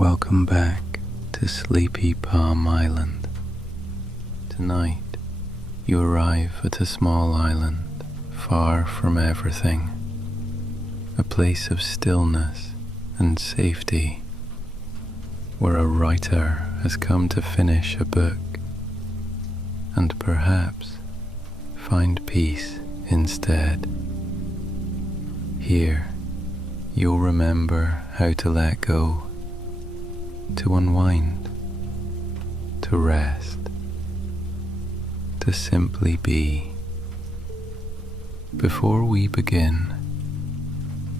Welcome back to Sleepy Palm Island. Tonight, you arrive at a small island far from everything, a place of stillness and safety, where a writer has come to finish a book and perhaps find peace instead. Here, you'll remember how to let go, to unwind, to rest, to simply be. Before we begin,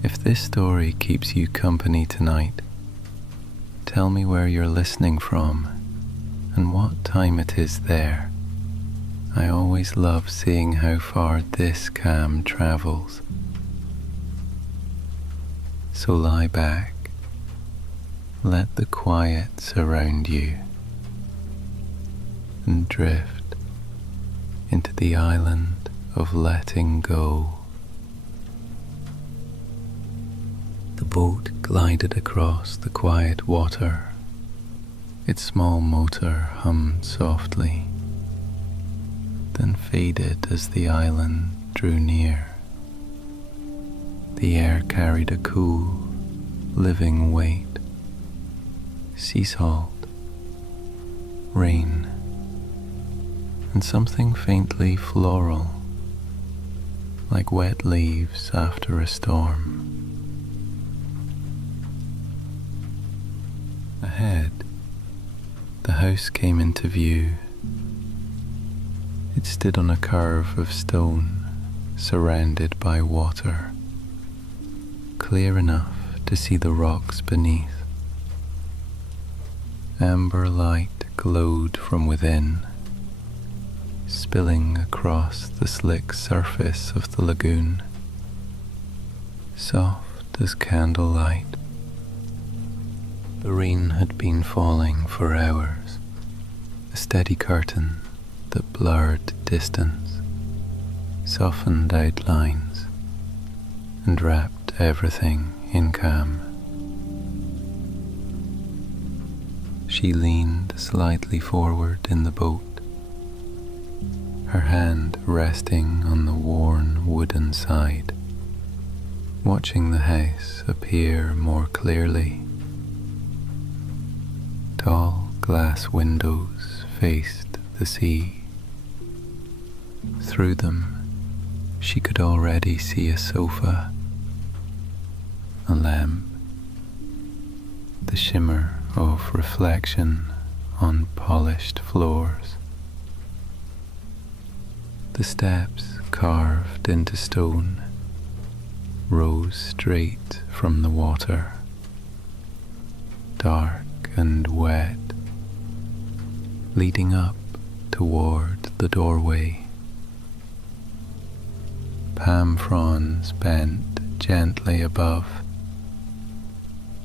if this story keeps you company tonight, tell me where you're listening from and what time it is there. I always love seeing how far this calm travels. So lie back, let the quiet surround you, and drift into the island of letting go. The boat glided across the quiet water. Its small motor hummed softly, then faded as the island drew near. The air carried a cool, living weight. Sea salt, rain, and something faintly floral, like wet leaves after a storm. Ahead, the house came into view. It stood on a curve of stone, surrounded by water, clear enough to see the rocks beneath. Amber light glowed from within, spilling across the slick surface of the lagoon, soft as candlelight. The rain had been falling for hours, a steady curtain that blurred distance, softened outlines, and wrapped everything in calm. She leaned slightly forward in the boat, her hand resting on the worn wooden side, watching the house appear more clearly. Tall glass windows faced the sea. Through them, she could already see a sofa, a lamp, the shimmer of reflection on polished floors. The steps, carved into stone, rose straight from the water, dark and wet, leading up toward the doorway. Palm fronds bent gently above,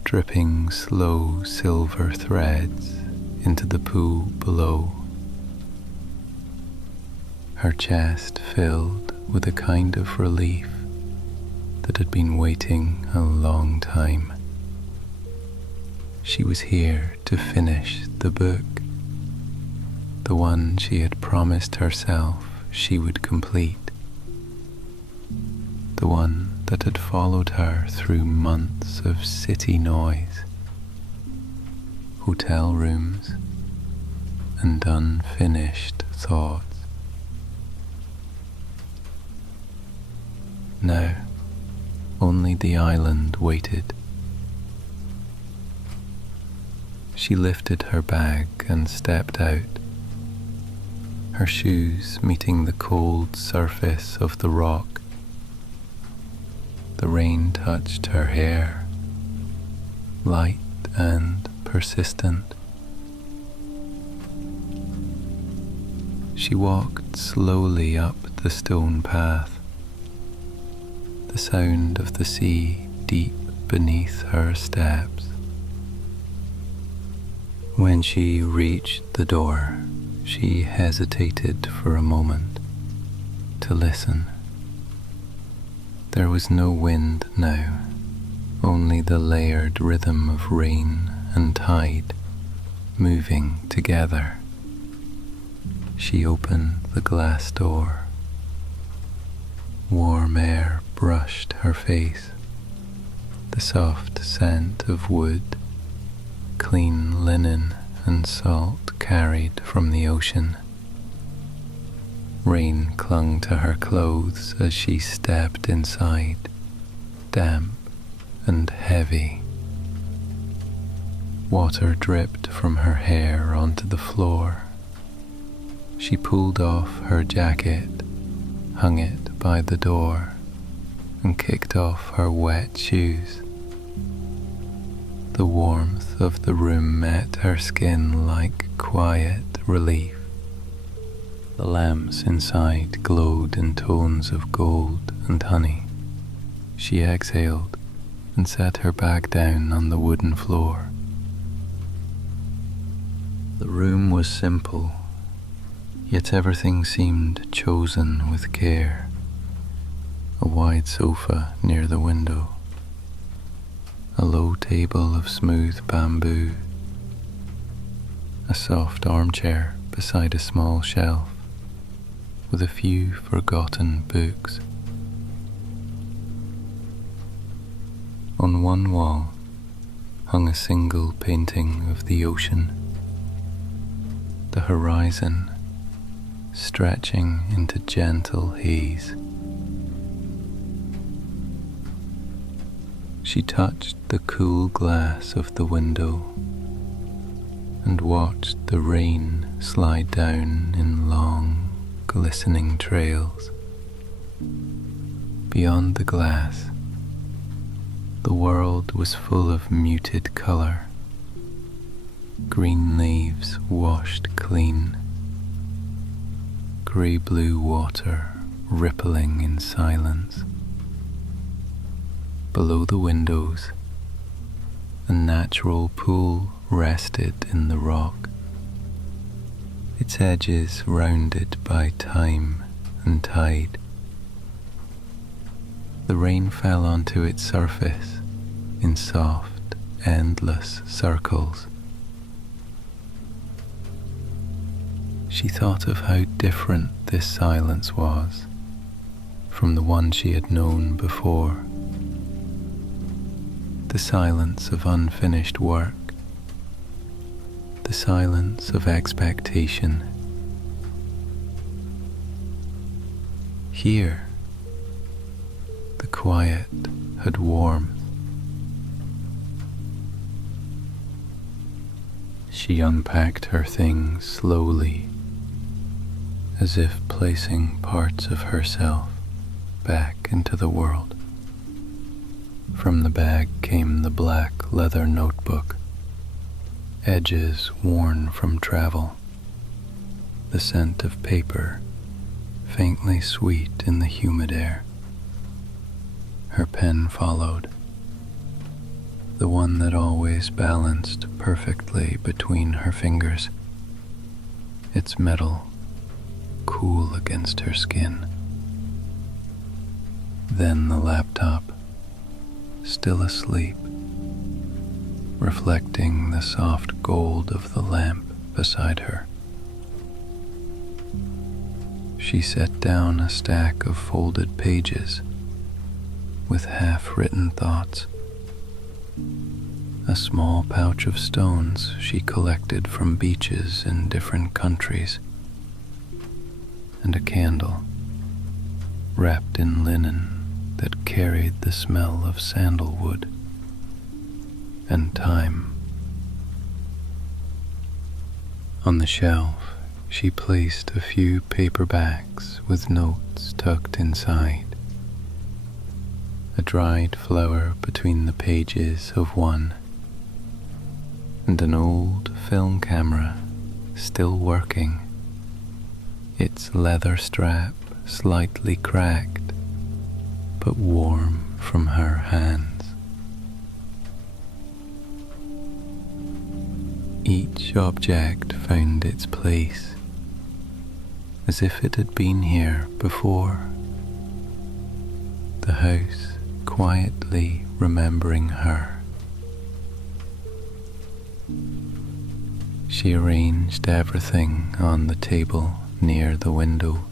dripping slow silver threads into the pool below. Her chest filled with a kind of relief that had been waiting a long time. She was here to finish the book, the one she had promised herself she would complete, the one that had followed her through months of city noise, hotel rooms, and unfinished thoughts. Now, only the island waited. She lifted her bag and stepped out, her shoes meeting the cold surface of the rock. The rain touched her hair, light and persistent. She walked slowly up the stone path, the sound of the sea deep beneath her steps. When she reached the door, she hesitated for a moment to listen. There was no wind now, only the layered rhythm of rain and tide moving together. She opened the glass door. Warm air brushed her face, the soft scent of wood, clean linen and salt carried from the ocean. Rain clung to her clothes as she stepped inside, damp and heavy. Water dripped from her hair onto the floor. She pulled off her jacket, hung it by the door, and kicked off her wet shoes. The warmth of the room met her skin like quiet relief. The lamps inside glowed in tones of gold and honey. She exhaled and set her bag down on the wooden floor. The room was simple, yet everything seemed chosen with care. A wide sofa near the window, a low table of smooth bamboo, a soft armchair beside a small shelf with a few forgotten books. On one wall hung a single painting of the ocean, the horizon stretching into gentle haze. She touched the cool glass of the window and watched the rain slide down in long, glistening trails. Beyond the glass, the world was full of muted color. Green leaves washed clean, grey-blue water rippling in silence. Below the windows, a natural pool rested in the rock, its edges rounded by time and tide. The rain fell onto its surface in soft, endless circles. She thought of how different this silence was from the one she had known before. The silence of unfinished work, the silence of expectation. Here, the quiet had warmth. She unpacked her things slowly, as if placing parts of herself back into the world. From the bag came the black leather notebook, edges worn from travel, the scent of paper faintly sweet in the humid air. Her pen followed, the one that always balanced perfectly between her fingers, its metal cool against her skin. Then the laptop, still asleep, reflecting the soft gold of the lamp beside her. She set down a stack of folded pages with half-written thoughts, a small pouch of stones she collected from beaches in different countries, and a candle wrapped in linen that carried the smell of sandalwood and thyme. On the shelf, she placed a few paperbacks with notes tucked inside, a dried flower between the pages of one, and an old film camera still working, its leather strap slightly cracked but warm from her hands. Each object found its place, as if it had been here before. The house quietly remembering her. She arranged everything on the table near the window,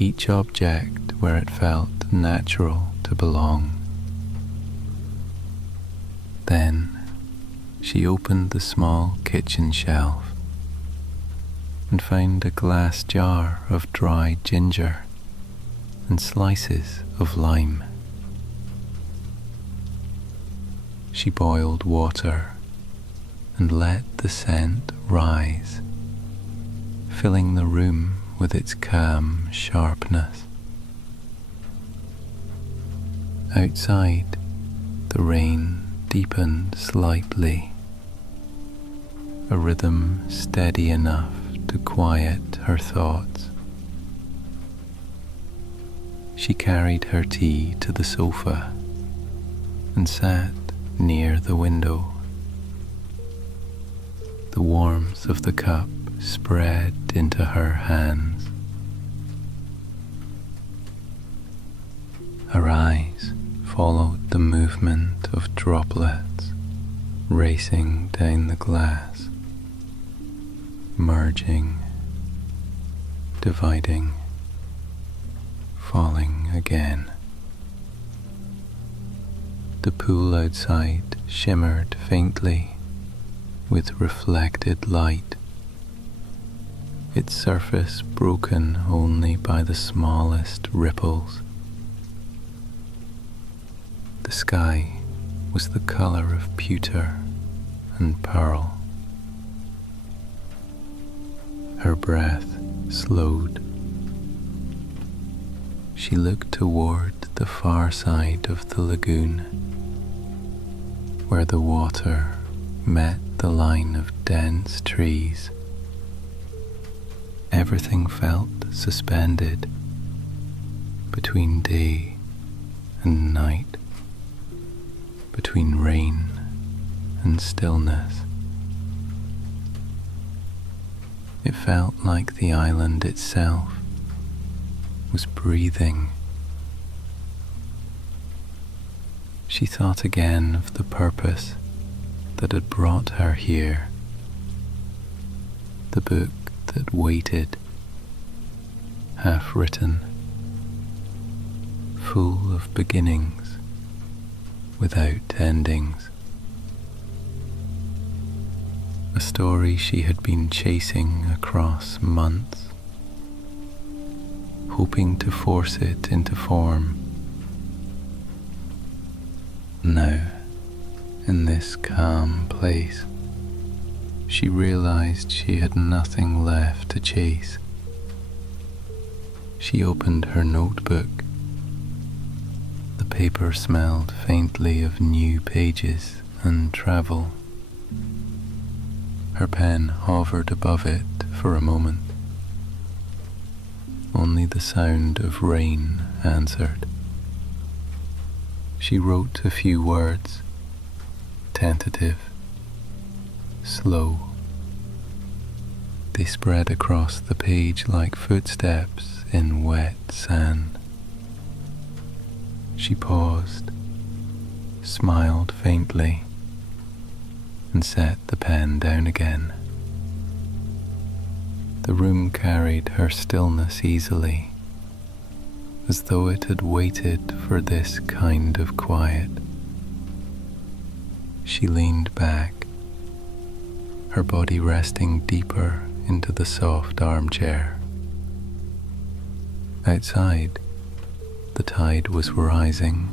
each object where it felt natural to belong. Then she opened the small kitchen shelf and found a glass jar of dried ginger and slices of lime. She boiled water and let the scent rise, filling the room with its calm sharpness. Outside, the rain deepened slightly, a rhythm steady enough to quiet her thoughts. She carried her tea to the sofa and sat near the window. The warmth of the cup spread into her hands. Her eyes followed the movement of droplets racing down the glass, merging, dividing, falling again. The pool outside shimmered faintly with reflected light, its surface broken only by the smallest ripples. The sky was the color of pewter and pearl. Her breath slowed. She looked toward the far side of the lagoon, where the water met the line of dense trees. Everything felt suspended between day and night, between rain and stillness. It felt like the island itself was breathing. She thought again of the purpose that had brought her here, the book that waited, half written, full of beginnings without endings. A story she had been chasing across months, hoping to force it into form. Now, in this calm place, she realized she had nothing left to chase. She opened her notebook. The paper smelled faintly of new pages and travel. Her pen hovered above it for a moment. Only the sound of rain answered. She wrote a few words, tentative, slow. They spread across the page like footsteps in wet sand. She paused, smiled faintly, and set the pen down again. The room carried her stillness easily, as though it had waited for this kind of quiet. She leaned back, her body resting deeper into the soft armchair. Outside, the tide was rising,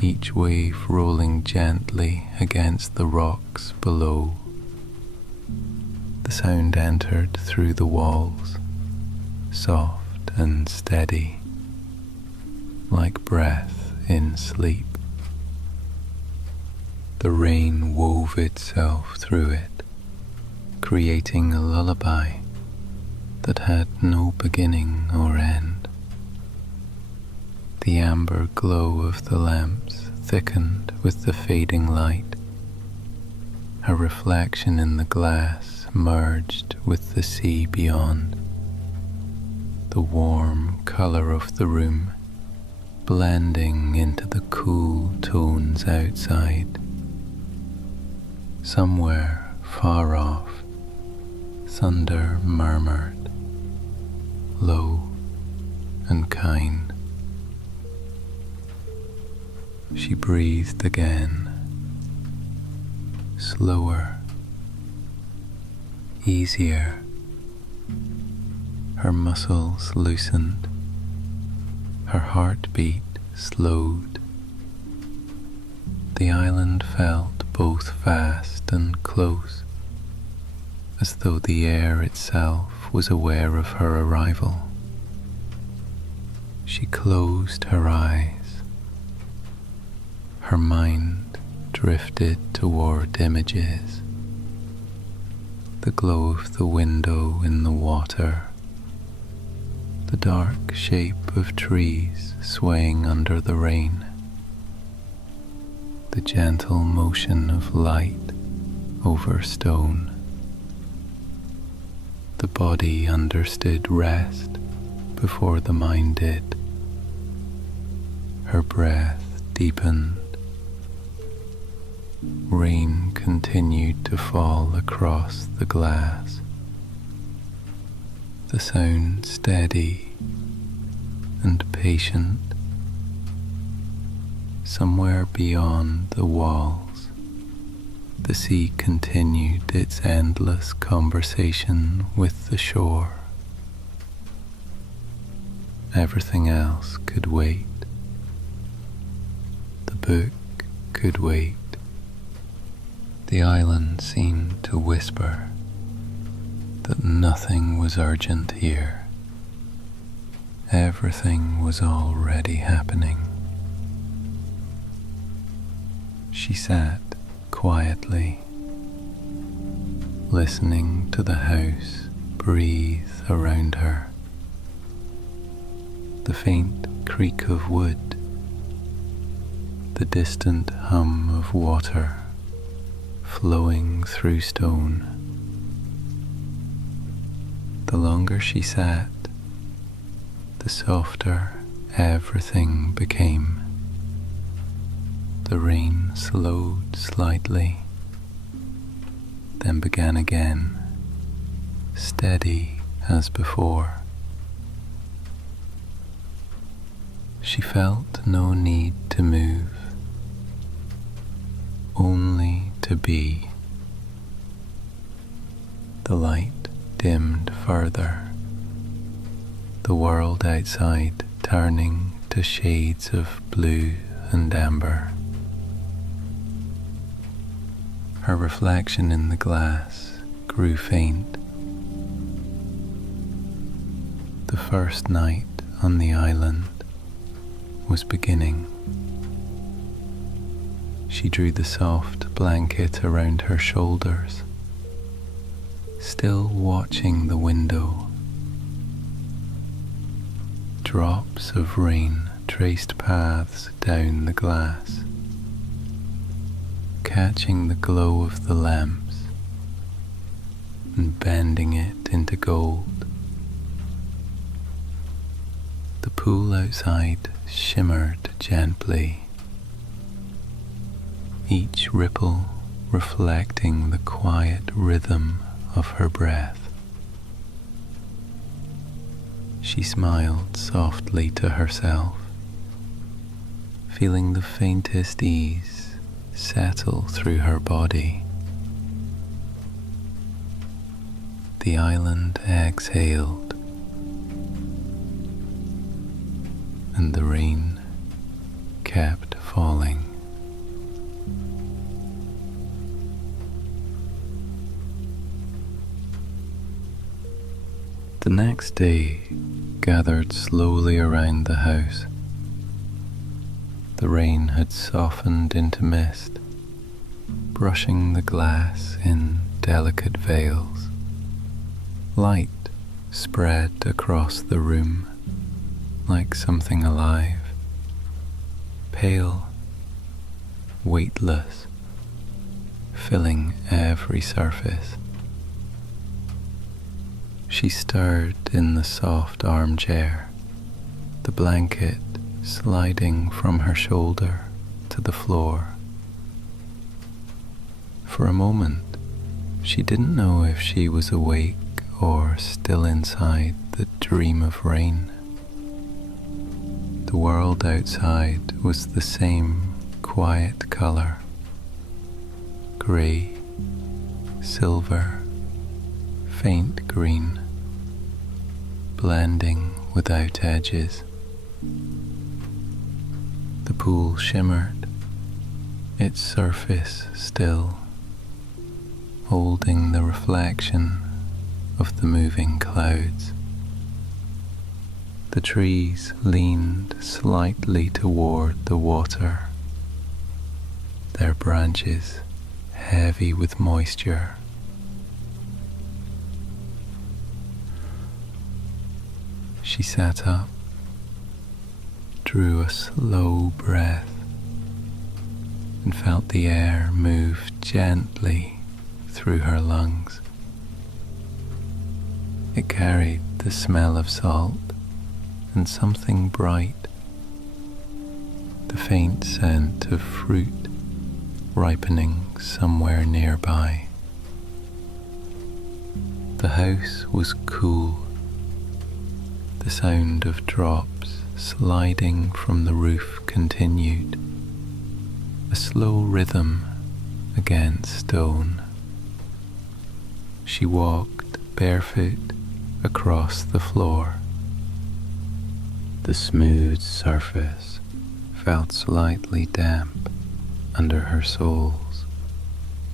each wave rolling gently against the rocks below. The sound entered through the walls, soft and steady, like breath in sleep. The rain wove itself through it, creating a lullaby that had no beginning or end. The amber glow of the lamps thickened with the fading light. Her reflection in the glass merged with the sea beyond. The warm color of the room blending into the cool tones outside. Somewhere far off, thunder murmured, low and kind. She breathed again, slower, easier. Her muscles loosened, her heartbeat slowed. The island felt both vast and close, as though the air itself was aware of her arrival. She closed her eyes. Her mind drifted toward images. The glow of the window in the water, the dark shape of trees swaying under the rain, the gentle motion of light over stone. The body understood rest before the mind did. Her breath deepened. Rain continued to fall across the glass, the sound steady and patient. Somewhere beyond the walls, the sea continued its endless conversation with the shore. Everything else could wait. The book could wait. The island seemed to whisper that nothing was urgent here. Everything was already happening. She sat quietly, listening to the house breathe around her. The faint creak of wood, the distant hum of water flowing through stone. The longer she sat, the softer everything became. The rain slowed slightly, then began again, steady as before. She felt no need to move, only to be. The light dimmed further, the world outside turning to shades of blue and amber. Her reflection in the glass grew faint. The first night on the island was beginning. She drew the soft blanket around her shoulders, still watching the window. Drops of rain traced paths down the glass, catching the glow of the lamps and bending it into gold. The pool outside shimmered gently, each ripple reflecting the quiet rhythm of her breath. She smiled softly to herself, feeling the faintest ease settle through her body. The island exhaled, and the rain kept falling. The next day gathered slowly around the house. The rain had softened into mist, brushing the glass in delicate veils. Light spread across the room like something alive, pale, weightless, filling every surface. She stirred in the soft armchair, the blanket sliding from her shoulder to the floor. For a moment, She didn't know if she was awake or still inside the dream of rain. The world outside was the same quiet color, grey, silver, faint green, blending without edges. The pool shimmered, its surface still, holding the reflection of the moving clouds. The trees leaned slightly toward the water, their branches heavy with moisture. She sat up, drew a slow breath, and felt the air move gently through her lungs. It carried the smell of salt and something bright, the faint scent of fruit ripening somewhere nearby. The house was cool. The sound of drops sliding from the roof continued, a slow rhythm against stone. She walked barefoot across the floor. The smooth surface felt slightly damp under her soles,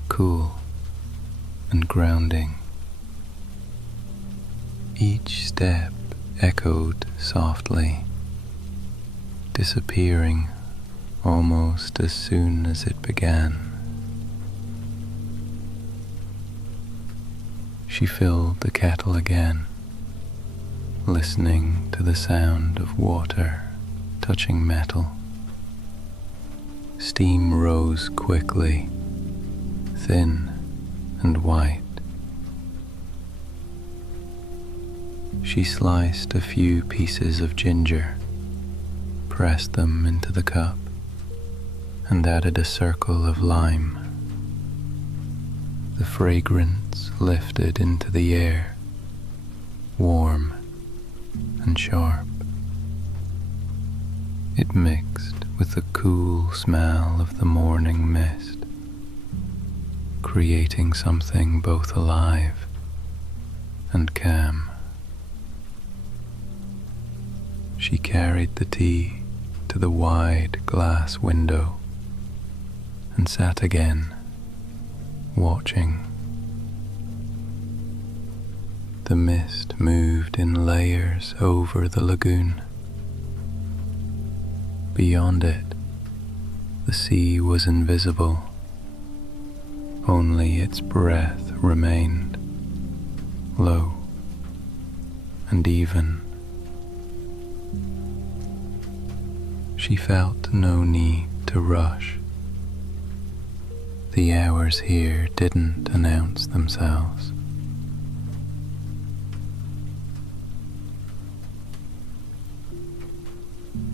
cool and grounding. Each step echoed softly, disappearing almost as soon as it began. She filled the kettle again, listening to the sound of water touching metal. Steam rose quickly, thin and white. She sliced a few pieces of ginger, pressed them into the cup, and added a circle of lime. The fragrance lifted into the air, warm and sharp. It mixed with the cool smell of the morning mist, creating something both alive and calm. She carried the tea to the wide glass window and sat again, watching. The mist moved in layers over the lagoon. Beyond it, the sea was invisible. Only its breath remained, low and even. She felt no need to rush. The hours here didn't announce themselves.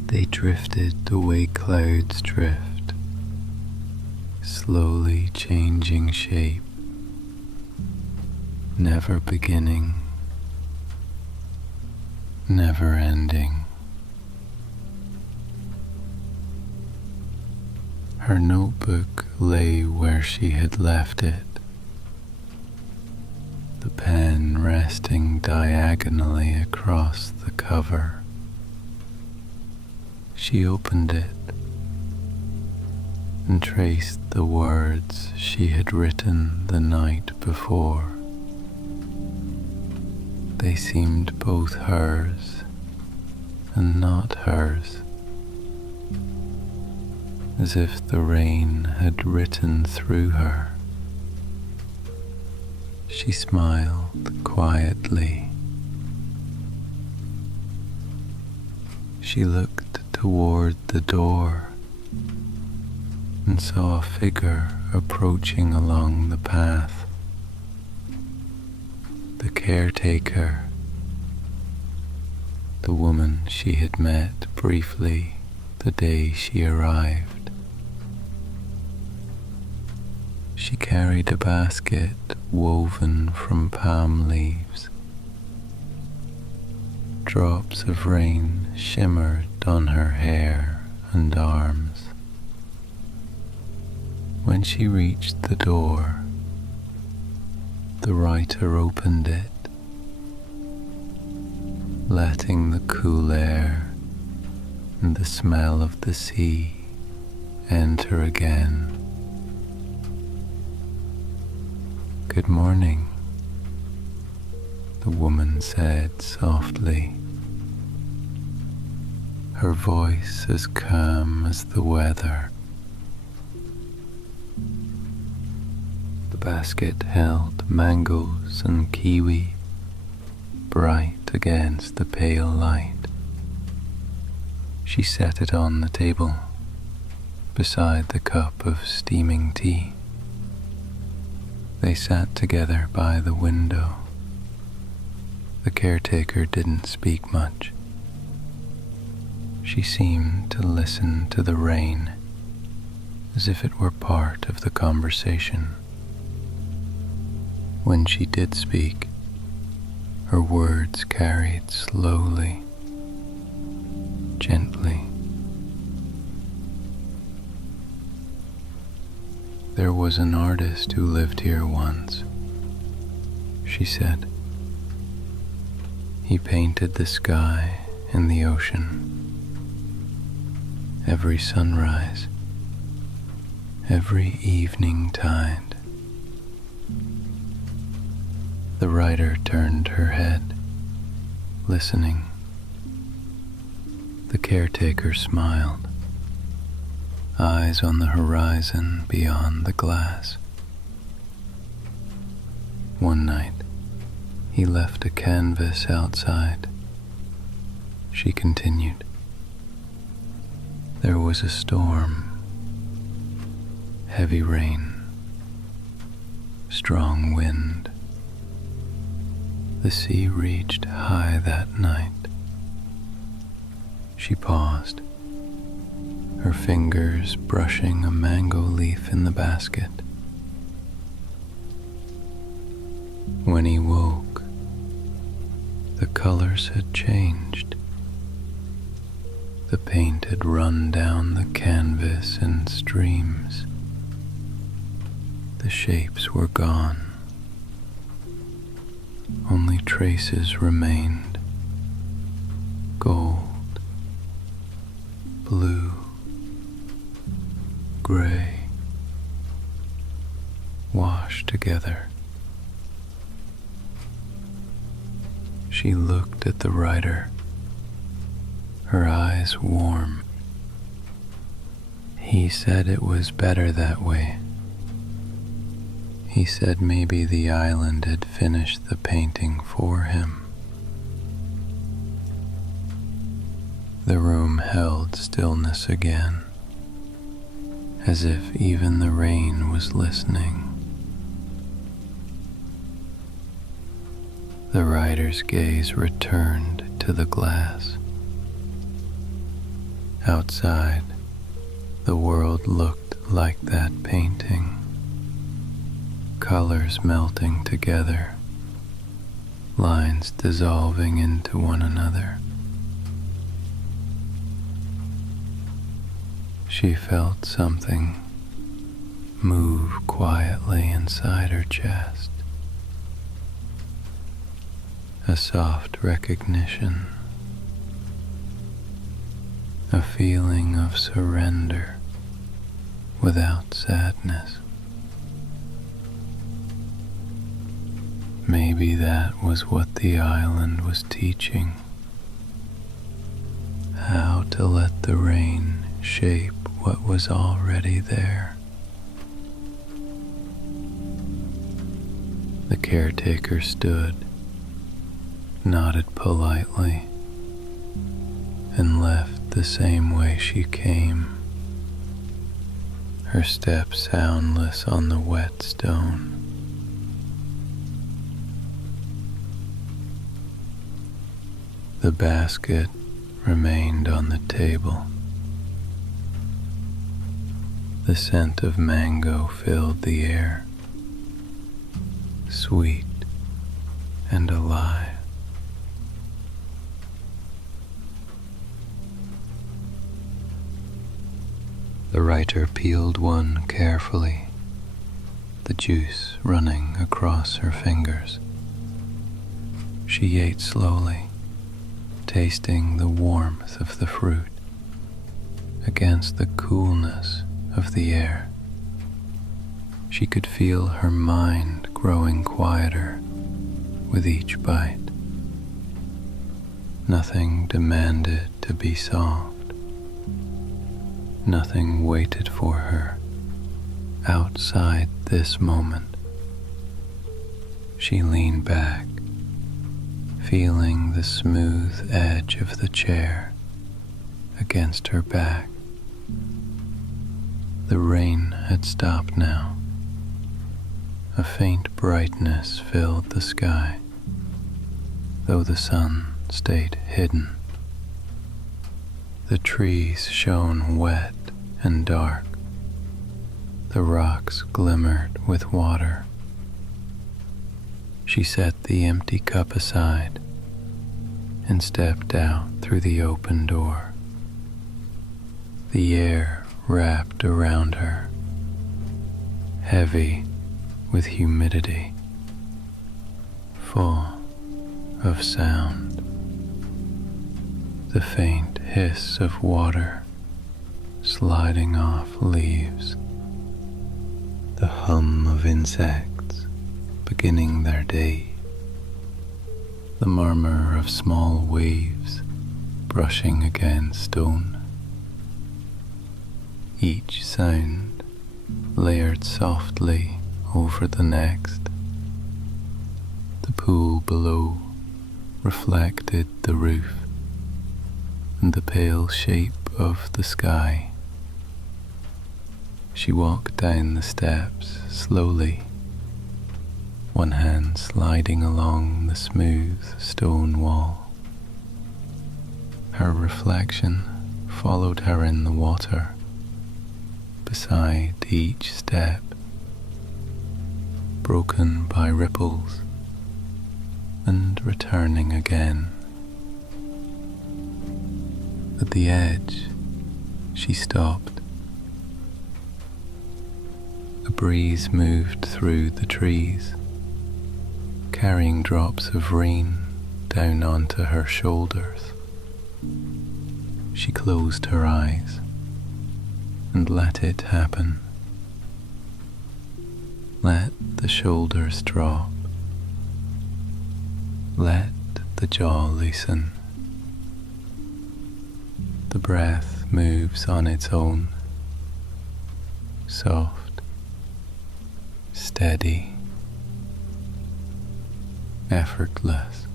They drifted the way clouds drift, slowly changing shape, never beginning, never ending. Her notebook lay where she had left it, the pen resting diagonally across the cover. She opened it and traced the words she had written the night before. They seemed both hers and not hers, as if the rain had written through her. She smiled quietly. She looked toward the door and saw a figure approaching along the path. The caretaker, the woman she had met briefly the day she arrived. She carried a basket woven from palm leaves. Drops of rain shimmered on her hair and arms. When she reached the door, the writer opened it, letting the cool air and the smell of the sea enter again. "Good morning," the woman said softly, her voice as calm as the weather. The basket held mangoes and kiwi, bright against the pale light. She set it on the table, beside the cup of steaming tea. They sat together by the window. The caretaker didn't speak much. She seemed to listen to the rain as if it were part of the conversation. When she did speak, her words carried slowly, gently. "There was an artist who lived here once," she said. "He painted the sky and the ocean. Every sunrise, every evening tide." The writer turned her head, listening. The caretaker smiled, eyes on the horizon beyond the glass. One night, he left a canvas outside. She continued. There was a storm, heavy rain, strong wind. The sea reached high that night. She paused, her fingers brushing a mango leaf in the basket. When he woke, the colors had changed. The paint had run down the canvas in streams. The shapes were gone. Only traces remained. Gold, blue, gray, washed together. She looked at the writer, her eyes warm. He said it was better that way. He said maybe the island had finished the painting for him. The room held stillness again, as if even the rain was listening. The writer's gaze returned to the glass. Outside, the world looked like that painting. Colors melting together, lines dissolving into one another. She felt something move quietly inside her chest. A soft recognition, a feeling of surrender without sadness. Maybe that was what the island was teaching, how to let the rain shape what was already there. The caretaker stood, nodded politely, and left the same way she came, her steps soundless on the wet stone. The basket remained on the table. The scent of mango filled the air, sweet and alive. The writer peeled one carefully, the juice running across her fingers. She ate slowly, tasting the warmth of the fruit against the coolness of the air. She could feel her mind growing quieter with each bite. Nothing demanded to be solved. Nothing waited for her outside this moment. She leaned back, feeling the smooth edge of the chair against her back. The rain had stopped now. A faint brightness filled the sky, though the sun stayed hidden. The trees shone wet and dark. The rocks glimmered with water. She set the empty cup aside and stepped out through the open door. The air wrapped around her, heavy with humidity, full of sound. The faint hiss of water sliding off leaves, the hum of insects beginning their day, the murmur of small waves brushing against stone. Each sound layered softly over the next. The pool below reflected the roof and the pale shape of the sky. She walked down the steps slowly, one hand sliding along the smooth stone wall. Her reflection followed her in the water, beside each step, broken by ripples and returning again. At the edge, she stopped. A breeze moved through the trees, carrying drops of rain down onto her shoulders. She closed her eyes and let it happen. Let the shoulders drop. Let the jaw loosen. The breath moves on its own, soft, steady, effortless.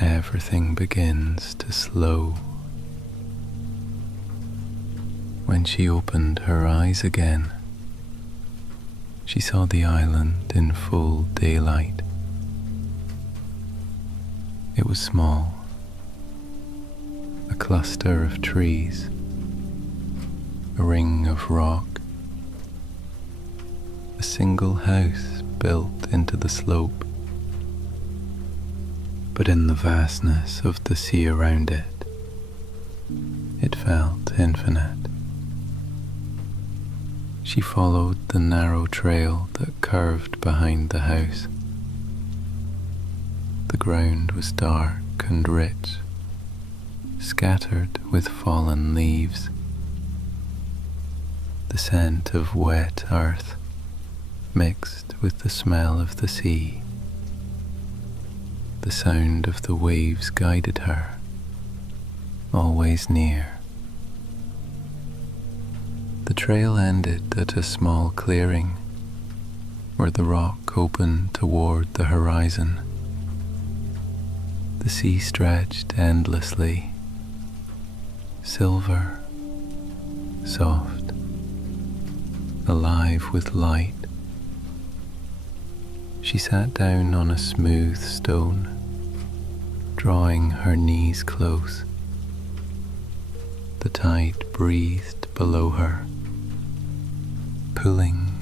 Everything begins to slow. When she opened her eyes again, she saw the island in full daylight. It was small, a cluster of trees, a ring of rock, a single house built into the slope. But in the vastness of the sea around it, it felt infinite. She followed the narrow trail that curved behind the house. The ground was dark and rich, scattered with fallen leaves. The scent of wet earth mixed with the smell of the sea. The sound of the waves guided her, always near. The trail ended at a small clearing where the rock opened toward the horizon. The sea stretched endlessly, silver, soft, alive with light. She sat down on a smooth stone, drawing her knees close. The tide breathed below her, pulling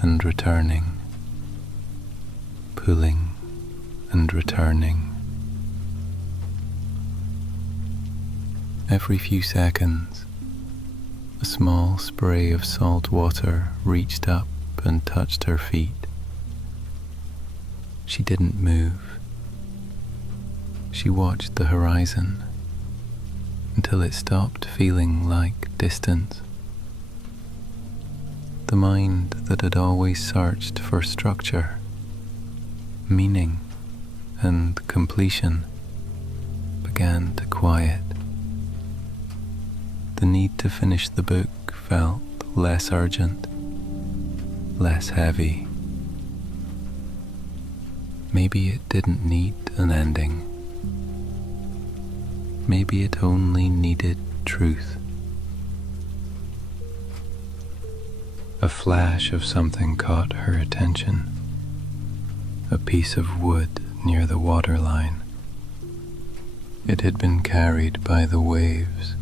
and returning, pulling and returning. Every few seconds, a small spray of salt water reached up and touched her feet. She didn't move. She watched the horizon until it stopped feeling like distance. The mind that had always searched for structure, meaning, and completion began to quiet. The need to finish the book felt less urgent, less heavy. Maybe it didn't need an ending. Maybe it only needed truth. A flash of something caught her attention. A piece of wood near the waterline. It had been carried by the waves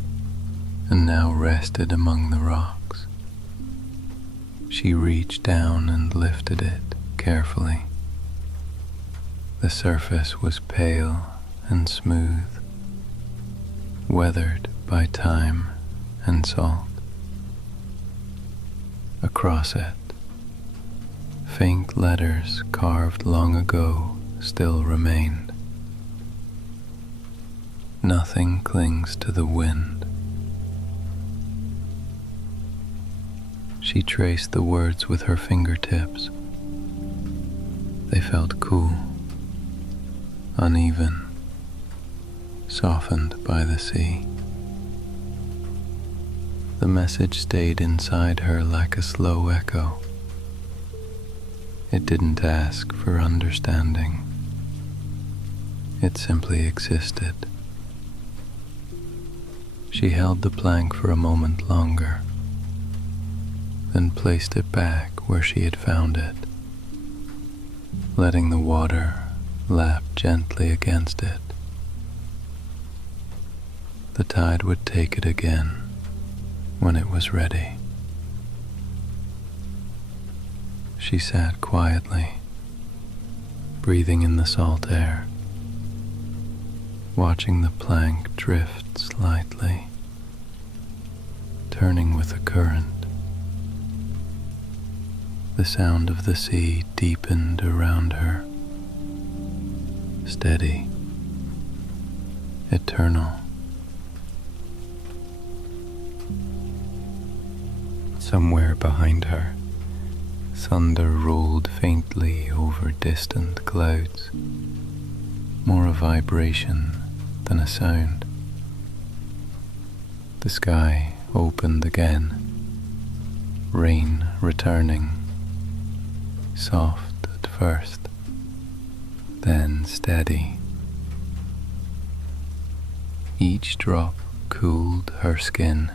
and now rested among the rocks. She reached down and lifted it carefully. The surface was pale and smooth, weathered by time and salt. Across it, faint letters carved long ago still remained. Nothing clings to the wind. She traced the words with her fingertips. They felt cool, uneven, softened by the sea. The message stayed inside her like a slow echo. It didn't ask for understanding. It simply existed. She held the plank for a moment longer, then placed it back where she had found it, letting the water lap gently against it. The tide would take it again when it was ready. She sat quietly, breathing in the salt air, watching the plank drift slightly, turning with the current. The sound of the sea deepened around her, steady, eternal. Somewhere behind her, thunder rolled faintly over distant clouds, more a vibration than a sound. The sky opened again, rain returning, soft at first, then steady. Each drop cooled her skin,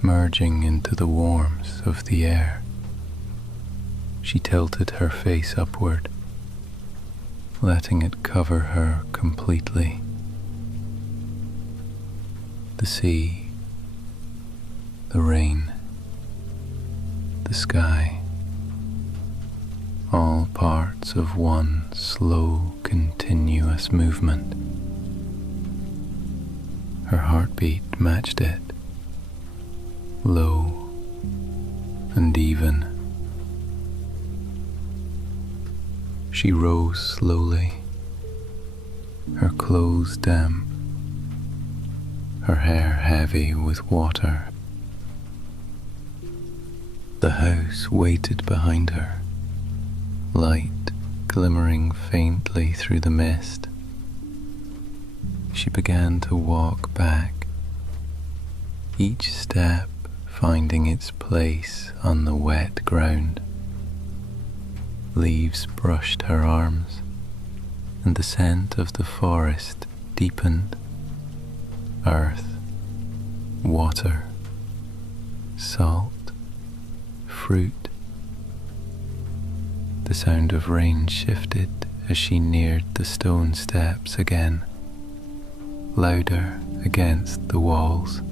merging into the warmth of the air. She tilted her face upward, letting it cover her completely. The sea, the rain, the sky, all parts of one slow, continuous movement. Her heartbeat matched it, low and even. She rose slowly, her clothes damp, her hair heavy with water. The house waited behind her, light glimmering faintly through the mist. She began to walk back, each step finding its place on the wet ground. Leaves brushed her arms, and the scent of the forest deepened. Earth, water, salt, fruit. The sound of rain shifted as she neared the stone steps again, louder against the walls,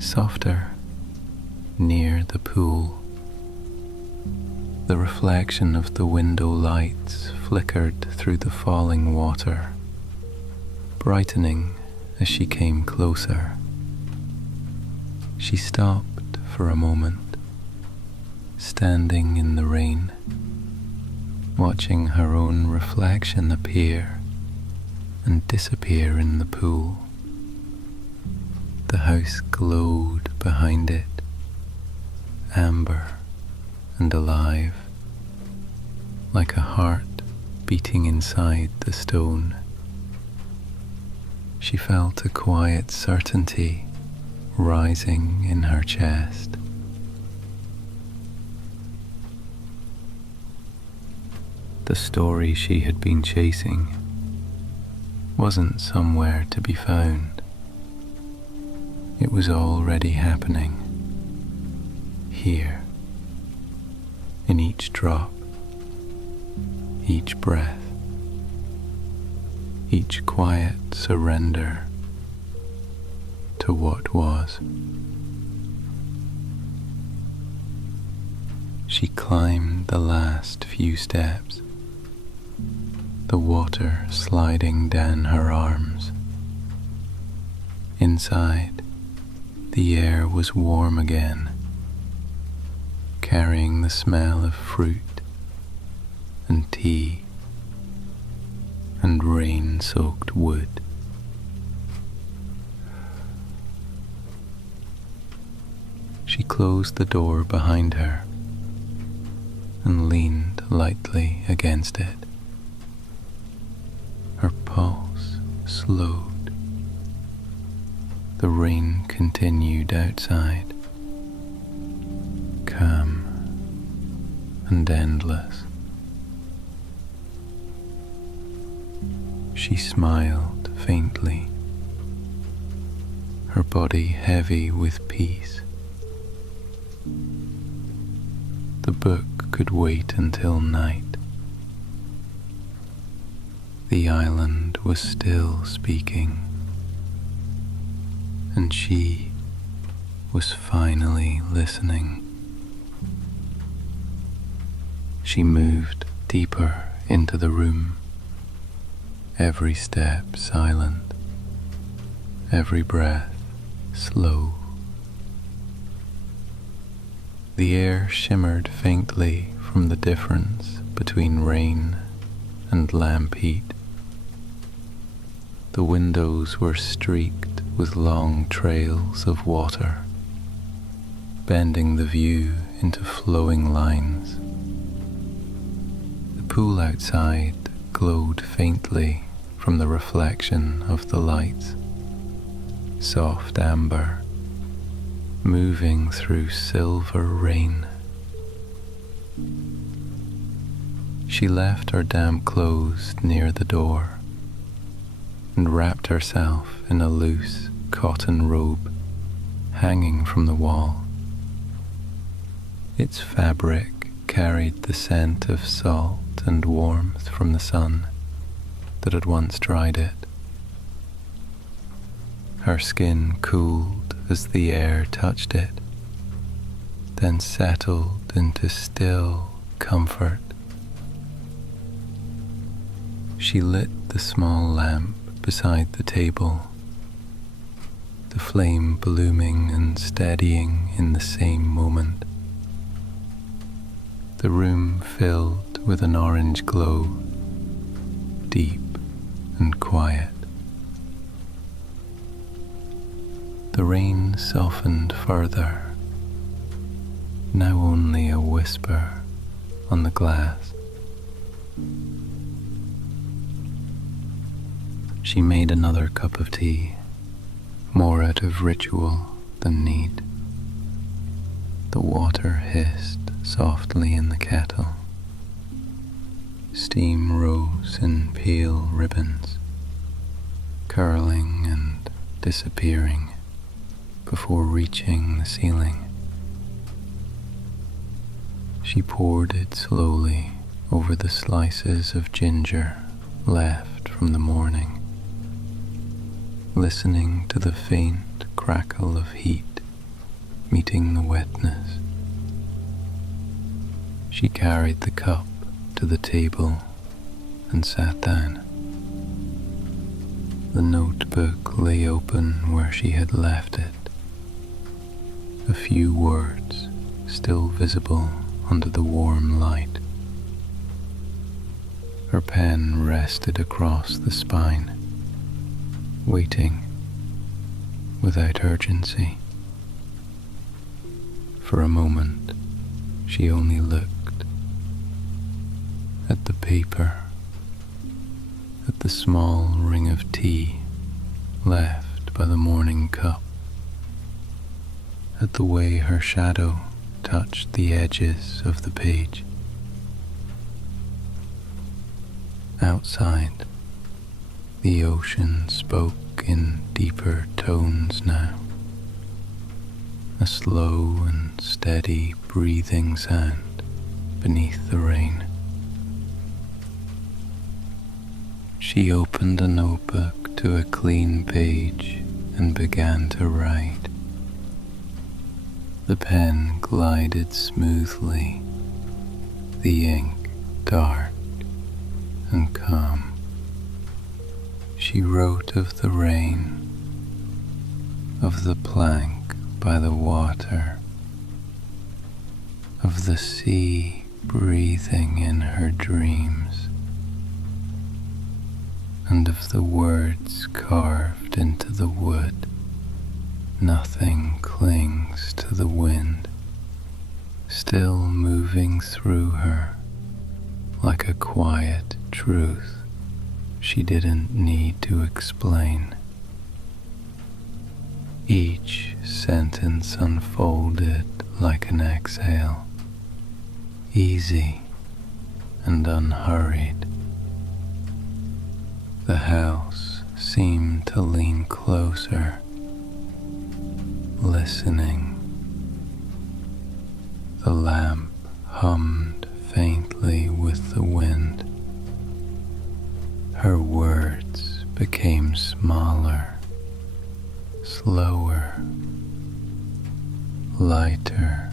Softer, near the pool, the reflection of the window lights flickered through the falling water, brightening as she came closer. She stopped for a moment, standing in the rain, watching her own reflection appear and disappear in the pool. The house glowed behind it, amber and alive, like a heart beating inside the stone. She felt a quiet certainty rising in her chest. The story she had been chasing wasn't somewhere to be found. It was already happening, here, in each drop, each breath, each quiet surrender to what was. She climbed the last few steps, the water sliding down her arms. Inside, the air was warm again, carrying the smell of fruit and tea and rain-soaked wood. She closed the door behind her and leaned lightly against it. Her pulse slowed. The rain continued outside, calm and endless. She smiled faintly, her body heavy with peace. The book could wait until night. The island was still speaking, and she was finally listening. She moved deeper into the room, every step silent, every breath slow. The air shimmered faintly from the difference between rain and lamp heat. The windows were streaked with long trails of water, bending the view into flowing lines. The pool outside glowed faintly from the reflection of the lights, soft amber, moving through silver rain. She left her damp clothes near the door and wrapped herself in a loose cotton robe hanging from the wall. Its fabric carried the scent of salt and warmth from the sun that had once dried it. Her skin cooled as the air touched it, then settled into still comfort. She lit the small lamp beside the table, the flame blooming and steadying in the same moment. The room filled with an orange glow, deep and quiet. The rain softened further, now only a whisper on the glass. She made another cup of tea, more out of ritual than need. The water hissed softly in the kettle. Steam rose in pale ribbons, curling and disappearing before reaching the ceiling. She poured it slowly over the slices of ginger left from the morning, listening to the faint crackle of heat meeting the wetness. She carried the cup to the table and sat down. The notebook lay open where she had left it, a few words still visible under the warm light. Her pen rested across the spine, waiting without urgency. For a moment, she only looked at the paper, at the small ring of tea left by the morning cup, at the way her shadow touched the edges of the page. Outside, the ocean spoke in deeper tones now, a slow and steady breathing sound beneath the rain. She opened a notebook to a clean page and began to write. The pen glided smoothly, the ink dark and calm. She wrote of the rain, of the plank by the water, of the sea breathing in her dreams, and of the words carved into the wood. Nothing clings to the wind, still moving through her like a quiet truth she didn't need to explain. Each sentence unfolded like an exhale, easy and unhurried. The house seemed to lean closer, listening. The lamp hummed faintly with the wind. Her words became smaller, slower, lighter,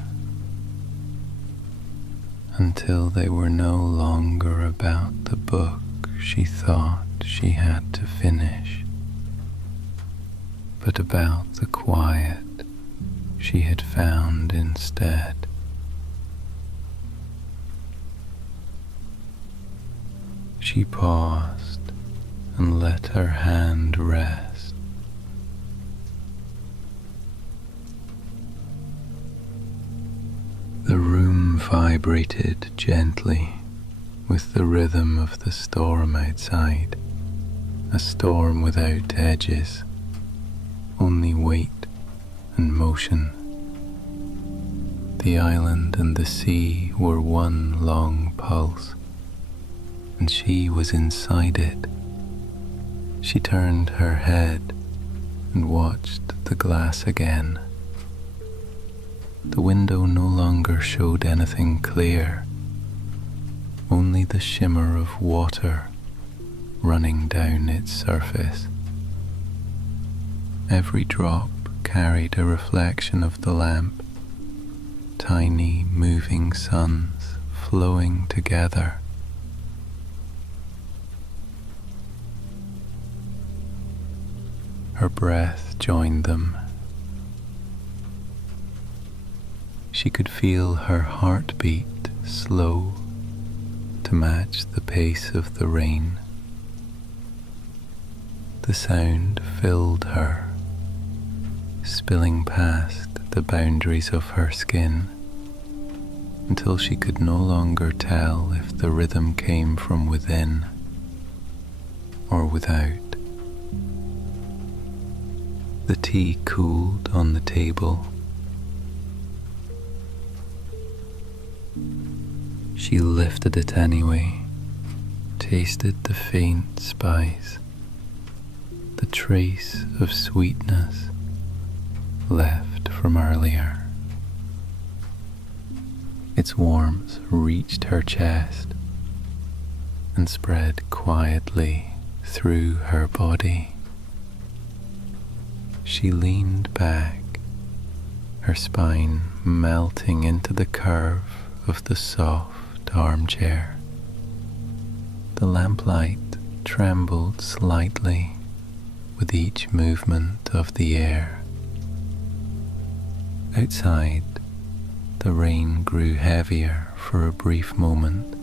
until they were no longer about the book she thought she had to finish, but about the quiet she had found instead. She paused and let her hand rest. The room vibrated gently with the rhythm of the storm outside, a storm without edges, only weight and motion. The island and the sea were one long pulse, and she was inside it. She turned her head and watched the glass again. The window no longer showed anything clear, only the shimmer of water running down its surface. Every drop carried a reflection of the lamp, tiny moving suns flowing together. Her breath joined them. She could feel her heartbeat slow to match the pace of the rain. The sound filled her, spilling past the boundaries of her skin until she could no longer tell if the rhythm came from within or without. The tea cooled on the table. She lifted it anyway, tasted the faint spice, the trace of sweetness left from earlier. Its warmth reached her chest and spread quietly through her body. She leaned back, her spine melting into the curve of the soft armchair. The lamplight trembled slightly with each movement of the air. Outside, the rain grew heavier for a brief moment,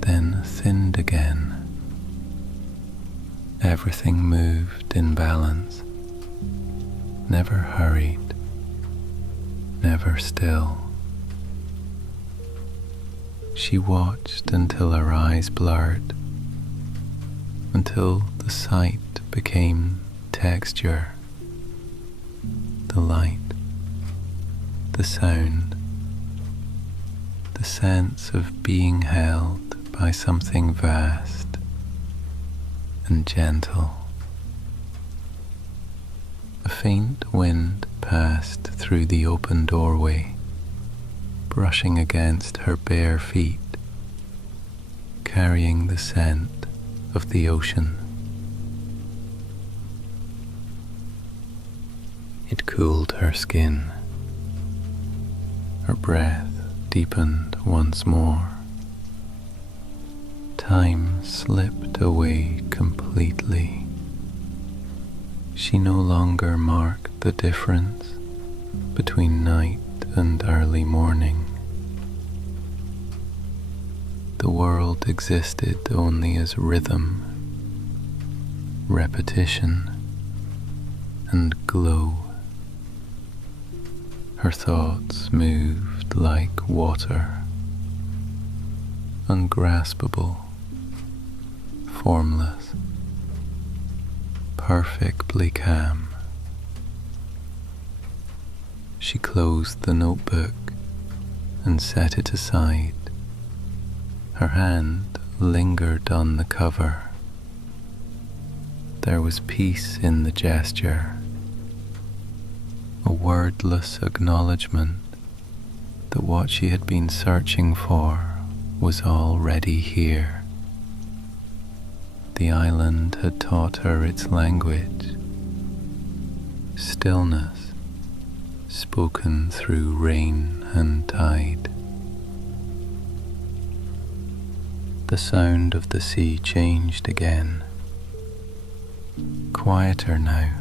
then thinned again. Everything moved in balance, never hurried, never still. She watched until her eyes blurred, until the sight became texture, the light, the sound, the sense of being held by something vast and gentle. A faint wind passed through the open doorway, brushing against her bare feet, carrying the scent of the ocean. It cooled her skin. Her breath deepened once more. Time slipped away completely. She no longer marked the difference between night and early morning. The world existed only as rhythm, repetition, and glow. Her thoughts moved like water, ungraspable, formless, perfectly calm. She closed the notebook and set it aside. Her hand lingered on the cover. There was peace in the gesture, a wordless acknowledgement that what she had been searching for was already here. The island had taught her its language, stillness spoken through rain and tide. The sound of the sea changed again, quieter now,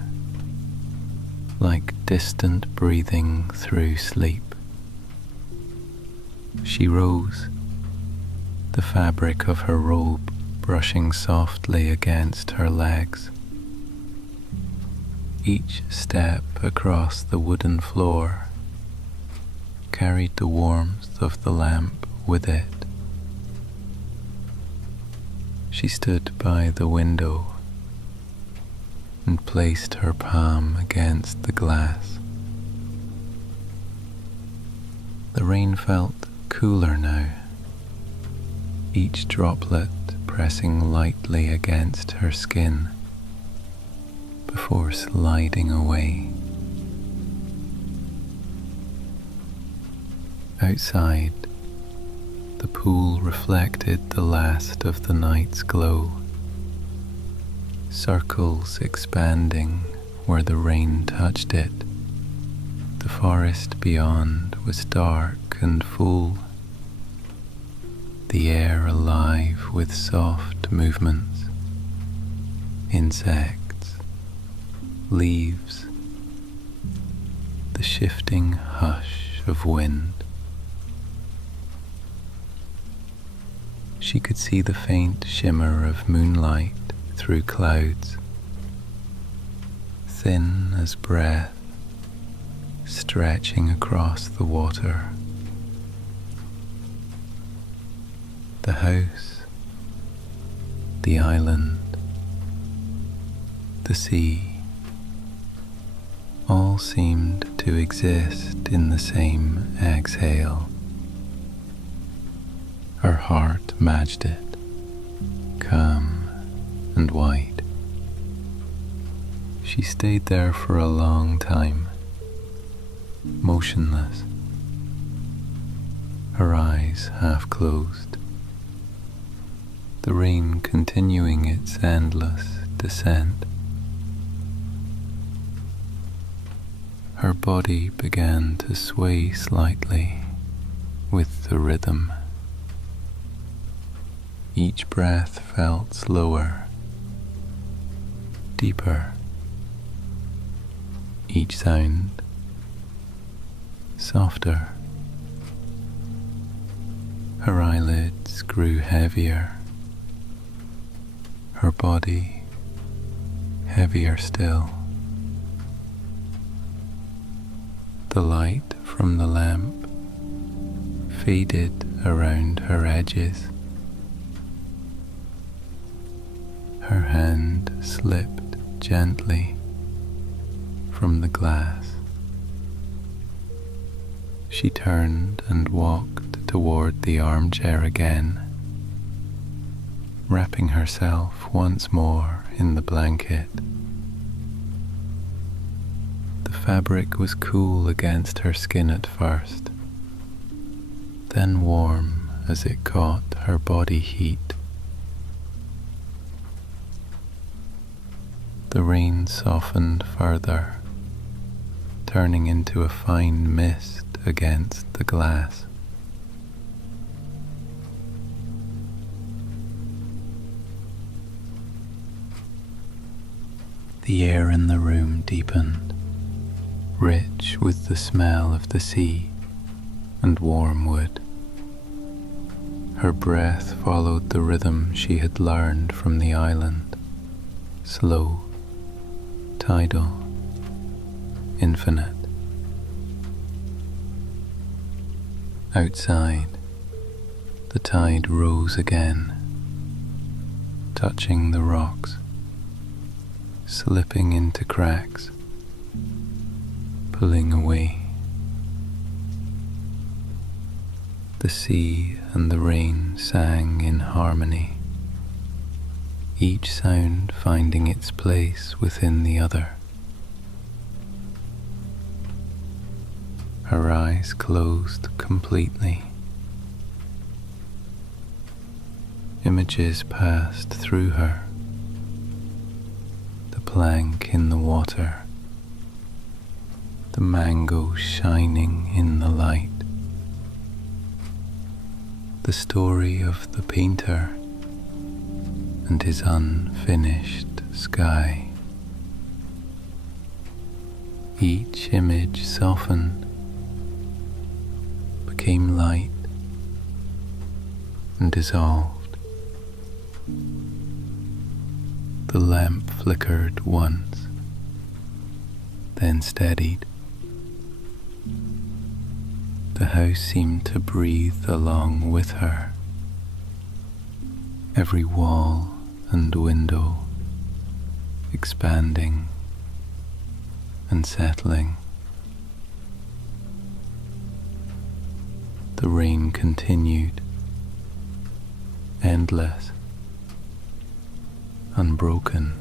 like distant breathing through sleep. She rose, the fabric of her robe brushing softly against her legs. Each step across the wooden floor carried the warmth of the lamp with it. She stood by the window and placed her palm against the glass. The rain felt cooler now, each droplet pressing lightly against her skin before sliding away. Outside, the pool reflected the last of the night's glow, circles expanding where the rain touched it. The forest beyond was dark and full, the air alive with soft movements, insects, leaves, the shifting hush of wind. She could see the faint shimmer of moonlight through clouds, thin as breath, stretching across the water. The house, the island, the sea, all seemed to exist in the same exhale. Her heart matched it, calm and wide. She stayed there for a long time, motionless, her eyes half closed, the rain continuing its endless descent. Her body began to sway slightly with the rhythm. Each breath felt slower, deeper. Each sound softer. Her eyelids grew heavier, her body heavier still. The light from the lamp faded around her edges. Her hand slipped gently from the glass. She turned and walked toward the armchair again, wrapping herself once more in the blanket. The fabric was cool against her skin at first, then warm as it caught her body heat. The rain softened further, turning into a fine mist against the glass. The air in the room deepened, rich with the smell of the sea and warm wood. Her breath followed the rhythm she had learned from the island, slow, tidal, infinite. Outside, the tide rose again, touching the rocks, slipping into cracks, pulling away. The sea and the rain sang in harmony, each sound finding its place within the other. Her eyes closed completely. Images passed through her. The plank in the water, the mango shining in the light, the story of the painter and his unfinished sky. Each image softened, became light, and dissolved. The lamp flickered once, then steadied. The house seemed to breathe along with her. Every wall and window expanding and settling. The rain continued, endless, unbroken.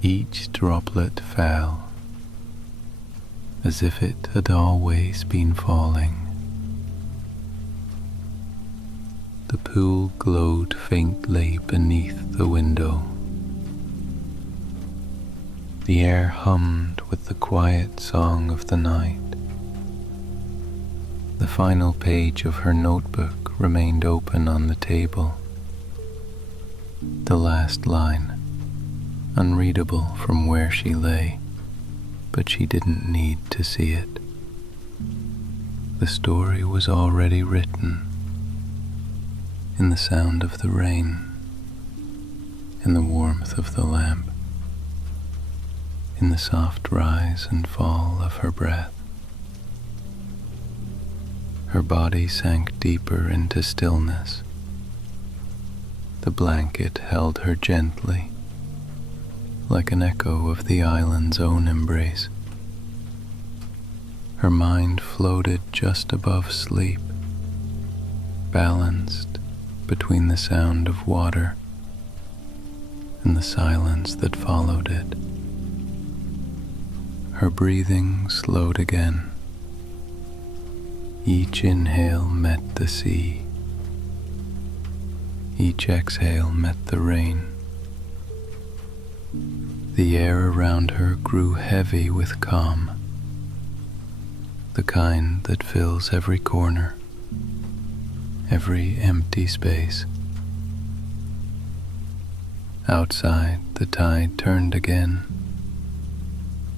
Each droplet fell as if it had always been falling. The pool glowed faintly beneath the window. The air hummed with the quiet song of the night. The final page of her notebook remained open on the table. The last line, unreadable from where she lay, but she didn't need to see it. The story was already written, in the sound of the rain, in the warmth of the lamp, in the soft rise and fall of her breath. Her body sank deeper into stillness. The blanket held her gently, like an echo of the island's own embrace. Her mind floated just above sleep, balanced between the sound of water and the silence that followed it. Her breathing slowed again. Each inhale met the sea. Each exhale met the rain. The air around her grew heavy with calm, the kind that fills every corner, every empty space. Outside, the tide turned again,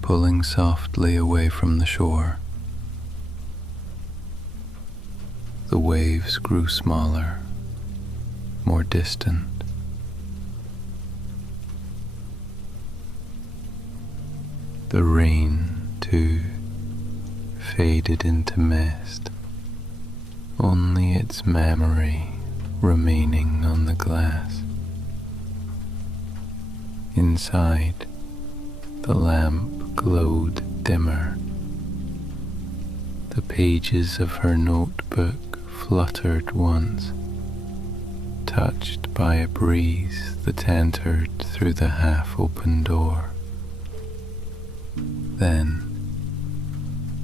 pulling softly away from the shore. The waves grew smaller, more distant. The rain, too, faded into mist, only its memory remaining on the glass. Inside, the lamp glowed dimmer. The pages of her notebook fluttered once, touched by a breeze that entered through the half-open door. Then,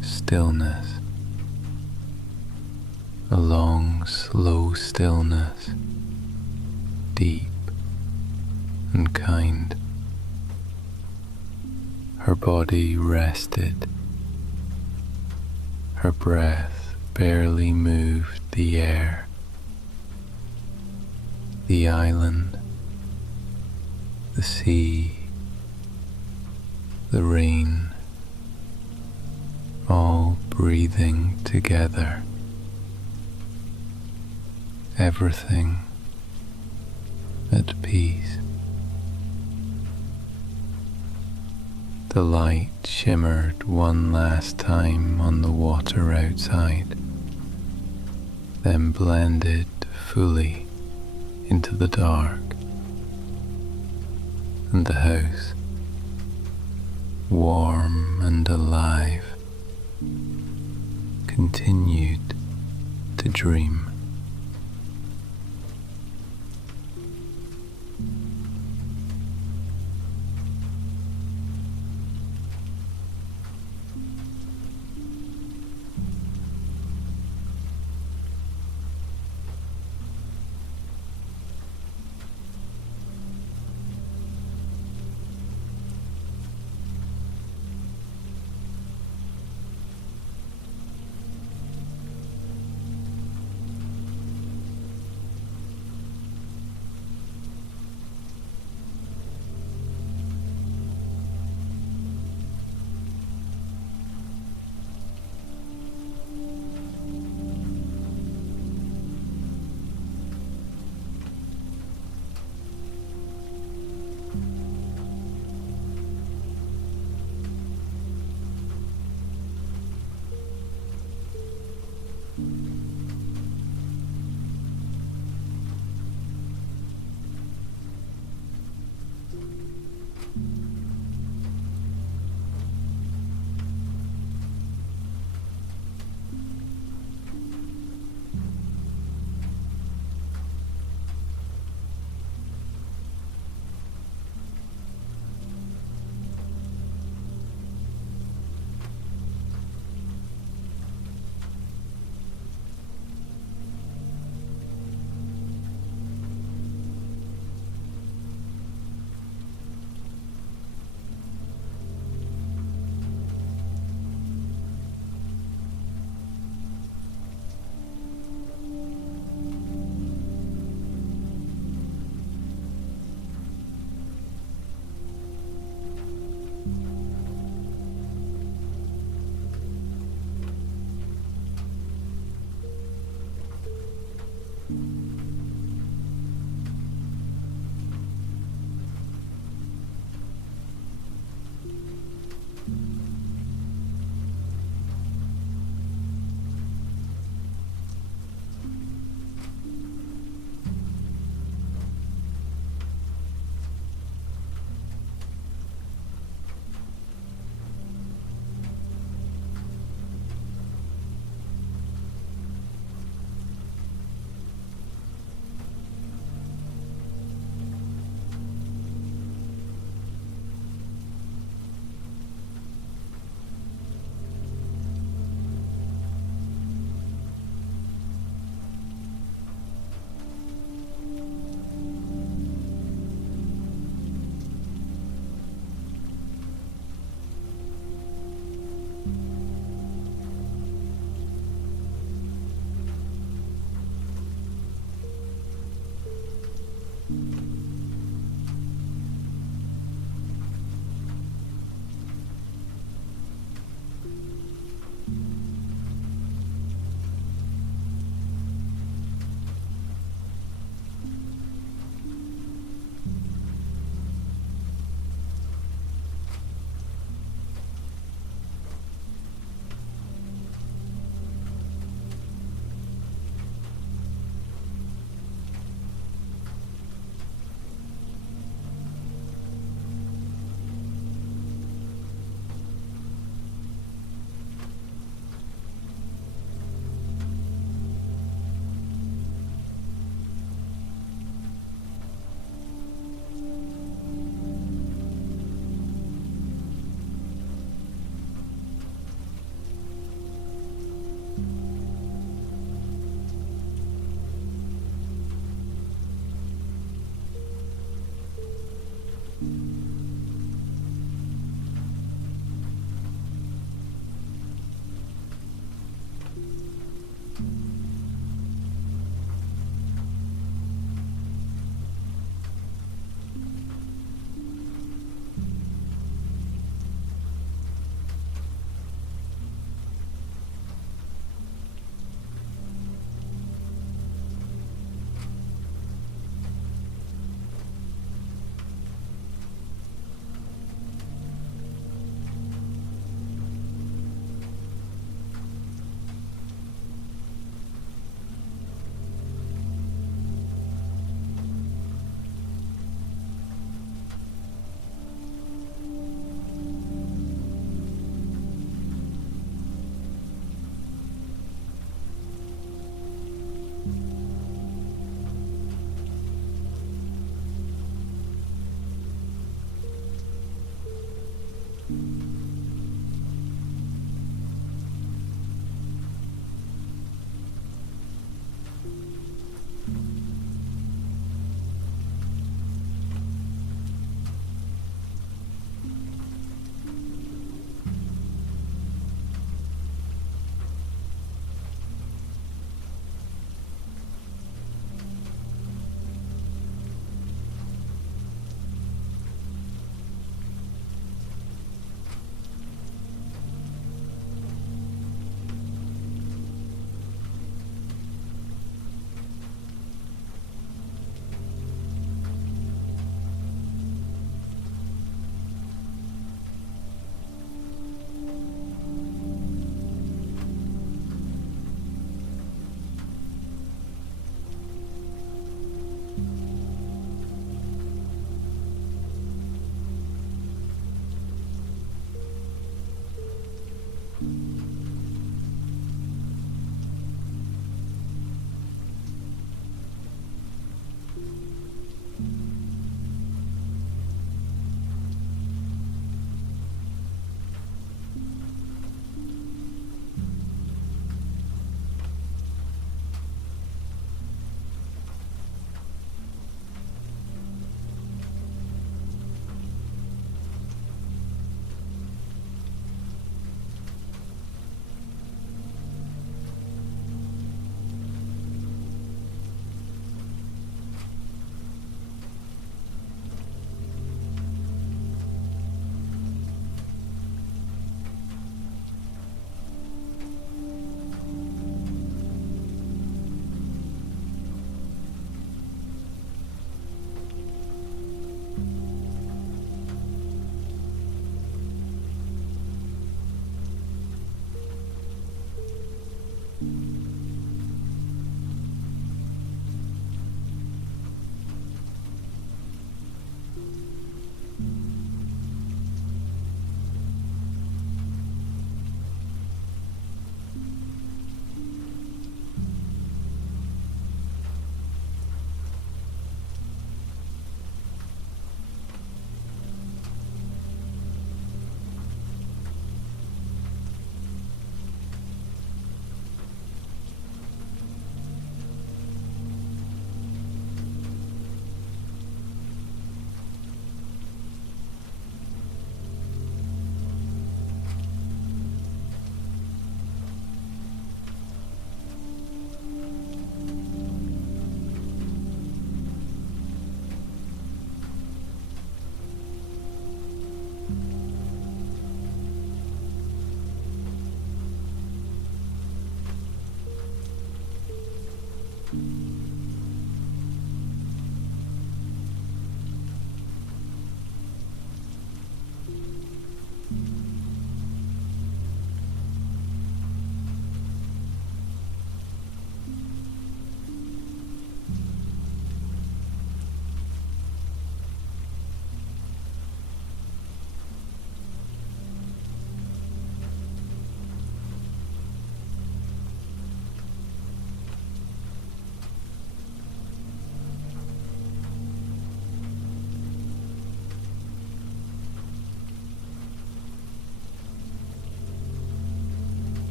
stillness. A long, slow stillness, deep and kind. Her body rested. Her breath barely moved the air. The island, the sea, the rain, all breathing together. Everything at peace. The light shimmered one last time on the water outside, then blended fully into the dark, and the house, warm and alive, continued to dream.